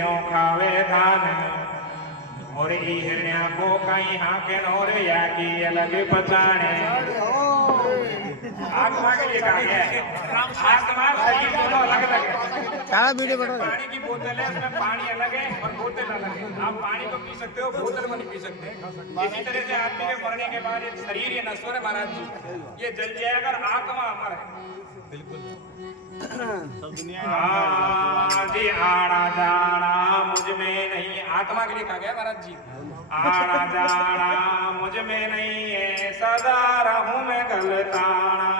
हिरण्यो खावे धान और ई हिरण्या को कहीं हाके नोर या की अलग पहचाने आत्मा के लिए कहा गया है आत्मा शरीर दोनों अलग अलग है। सारा वीडियो बना पानी की बोतल है उसमें पानी अलग है और बोतल अलग है। आप पानी को पी सकते हो बोतल को नहीं पी सकते। इसी तरह से आदमी के मरने के बाद ये शरीर ये नश्वर है महाराज जी, ये जल जाएगा और आत्मा अमर है। बिल्कुल जी आना जाना मुझ में नहीं, आत्मा के लिए कहा गया महाराज जी आना जाना मुझ में नहीं है सदा रहूं मैं गलताना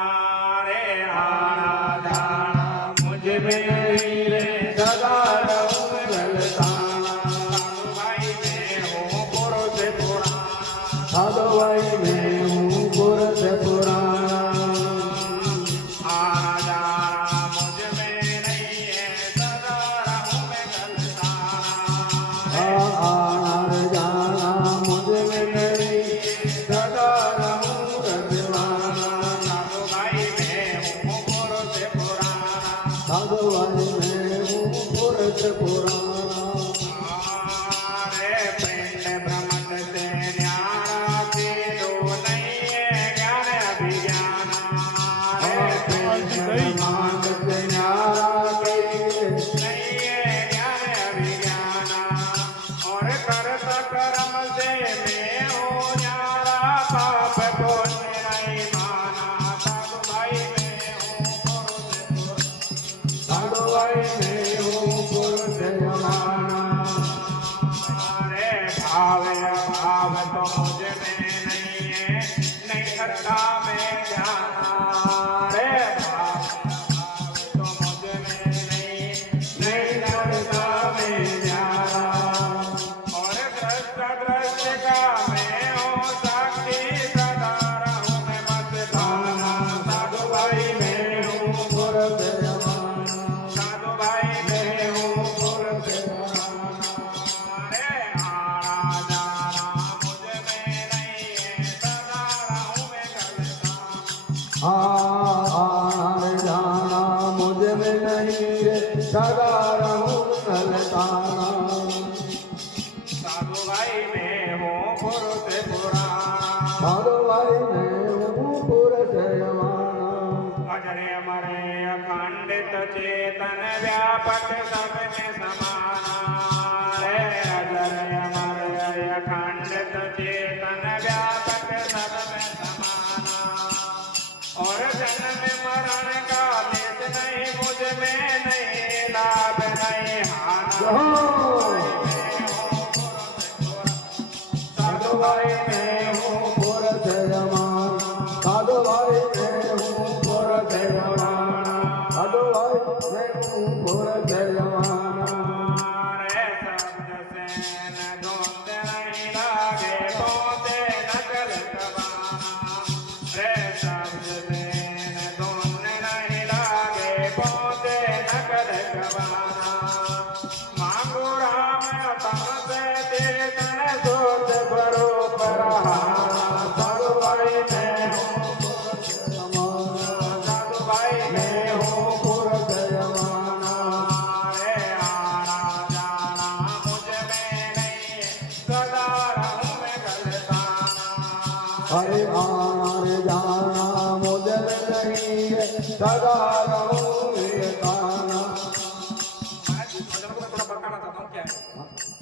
रे आना जाना मुझ में नहीं रे सदा रहूं मैं गलताना। साधु भाई मैं हूँ पुरुष पुराना, साधु भाई मैं हूँ पुरुष पुराना। आना जाना मुझ में नहीं है सदा रहूं मैं गलताना। आना जाना मुझ में नहीं सदा रहूं गलताना। साधु भाई मैं हूँ पुरुष पुराना, साधु भाई मैं हूँ पुरुष पुराना। रे पिंड ब्रह्मंड से न्यारा तेरो नहीं है ज्ञान अभिज्ञान। रे पिंड ब्रह्मांड से न्यारा के नहीं है ज्ञान अभिज्ञान और करता कर्म से मैं हूँ न्यारा पाप पुण्य नहीं माना। साधु भाई मैं हूँ पुरुष साधु भाई मैं हूँ पुरुष पुराना। अरे भाव अभाव तो मुझ में नहीं है नहीं करता मैं जाना। रे भाव अभाव तो मुझ में नहीं नहीं करता मैं जाना और दृष्ट का मैं हूँ साक्षी सदा रहूं मैं मतदाना। साधु भाई मैं हूँ पुरुष पुराना। साधु भाई मैं हूँ पुरुष अरे आना जाना मुझ में नहीं है सदा रहूं मैं गलताना। आना जाना मुझ में नहीं है सदा रहूं गलताना। साधु भाई मैं हूँ पुरुष पुराना, साधु भाई मैं हूँ पुरुष पुराना। अजरे अमरे अखंडित चेतन व्यापक सब में समाना। रे अजरे अमरे अखंडित चेतन व्यापक सब में समाना और जन्म मरण का लेस नहीं मुझ में नहीं लाभ नहीं हाना। साधु भाई मैं हूँ पुरुष पुराना। साधु भाई मैं हूँ पुरुष पुराना। साधु भाई मैं हूँ पुरुष पुराना। रे शब्द से न धुंध नहीं लागे पौधे न जल कबाना। रे शब्द से न धुंध नहीं लागे पौधे न जल कबाना। मांगो राम तम से दे तन सोच भरो परहाना। साधु भाई मैं हूँ साधु भाई मैं हूँ पुरुष पुराना। रे आना जाना मुझ में नहीं है सदा रहूं मैं गलताना। अरे आना जाना मुझ में नहीं है सदा रहूं गलताना। थोड़ा बताना चाहता हूँ क्या है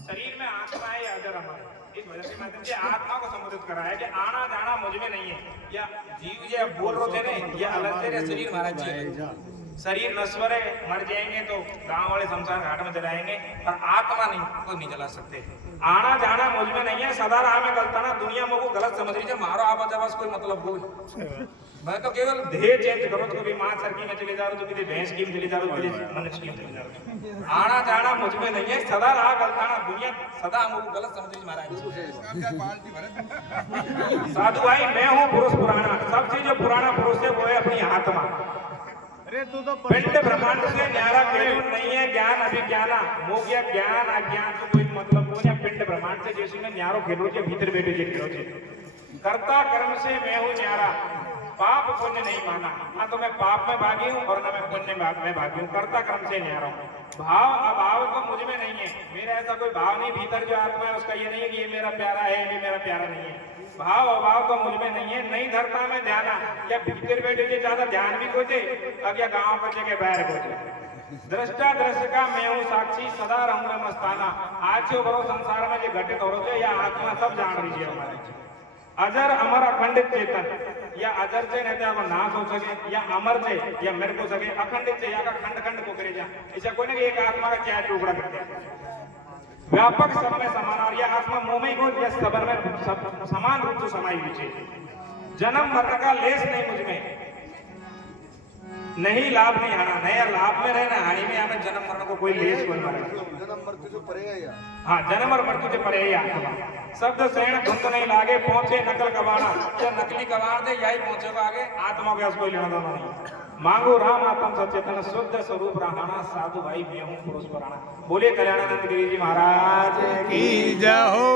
शरीर में आत्मा है या अजर अमर है। इस वजह से माध्यम से आत्मा को संबोधित करा है कि आना जाना मुझ में नहीं है। या जीव ये बोल रहे थे ना ये अलग से शरीर महाराज जी शरीर नश्वर है मर जाएंगे तो गांव वाले शमशान घाट में जलाएंगे और आत्मा नहीं को नहीं जला सकते। आना जाना मुझ में नहीं है सदा रहा मैं गलताना। दुनिया मुझको गलत समझ रही है मारो आवाज आवाज कोई मतलब हो मैं तो केवल ध्येय चेंज करो तो कभी मां सरकी में चले जा रहे हो तो कभी भैंस की में चले जा रहे हो कभी मनुष्य की में चले जा रहे हो। आना जाना मुझ में नहीं है सदा रहा गलताना। दुनिया सदा हमको गलत समझ रही महाराज। साधु भाई मैं हूँ पुरुष पुराना, सबसे जो पुराना पुरुष है वो है अपनी आत्मा। अरे तू तो पिंड ब्रह्मांड से न्यारा केवल नहीं है ज्ञान अभिज्ञाना मोह या ज्ञान अज्ञान से कोई मतलब नहीं है। पिंड ब्रह्मांड से जैसे में न्यारो खेलो के भीतर बैठे जे खेलो छे कर्ता कर्म से मैं हूँ न्यारा पाप पुण्य नहीं माना। ना तो मैं पाप में भागी हूँ और न मैं पुण्य में भागी हूँ। कर्ता कर्म से न्यारा हूँ। भाव अभाव तो मुझ में नहीं है। मेरा ऐसा कोई भाव नहीं भीतर जो आत्मा है उसका ये नहीं है कि ये मेरा प्यारा है ये मेरा प्यारा नहीं है। भाव अभाव तो मुझ में नहीं है, नहीं धरता में ध्यान या भीतर बैठे के ज्यादा ध्यान भी को दे अब या गाँव को जगह बाहर को दे। दृष्टा दृश्य का मैं हूँ साक्षी सदा रहूंगा मस्ताना। आज जो बड़ो संसार में जो घटित हो रहे या आत्मा सब जान लीजिए हमारे अजर अमर अखंडित चेतन या अजर से रहते आपको नाश हो सके या अमर से या मेरे को सके अखंडित से या का खंड खंड को करे जा ऐसा कोई नहीं एक आत्मा का चाहे टुकड़ा कर दे व्यापक सब में समान और यह आत्मा मोमई को या सबर में समान रूप से समाई हुई है। जन्म मरण का लेस नहीं मुझ में नहीं लाभ नहीं हाना नया लाभ में रहना हानि में हमें जन्म मरण को कोई लेस कोई मारे जन्म मृत्यु से परे है या हाँ जन्म और मृत्यु से परे ही आत्मा शब्द सेण धुंध नहीं लागे पहुंचे नकल कबाड़ा या नकली कबाड़ दे यही पहुंचेगा आगे आत्मा के कोई लेना देना नहीं। मांगो राम आत्म सचेतन शुद्ध स्वरूप रहाना साधु भाई मैं हूँ पुरुष पुराना। बोले कल्याणानंद गिरी जी महाराज की जय हो।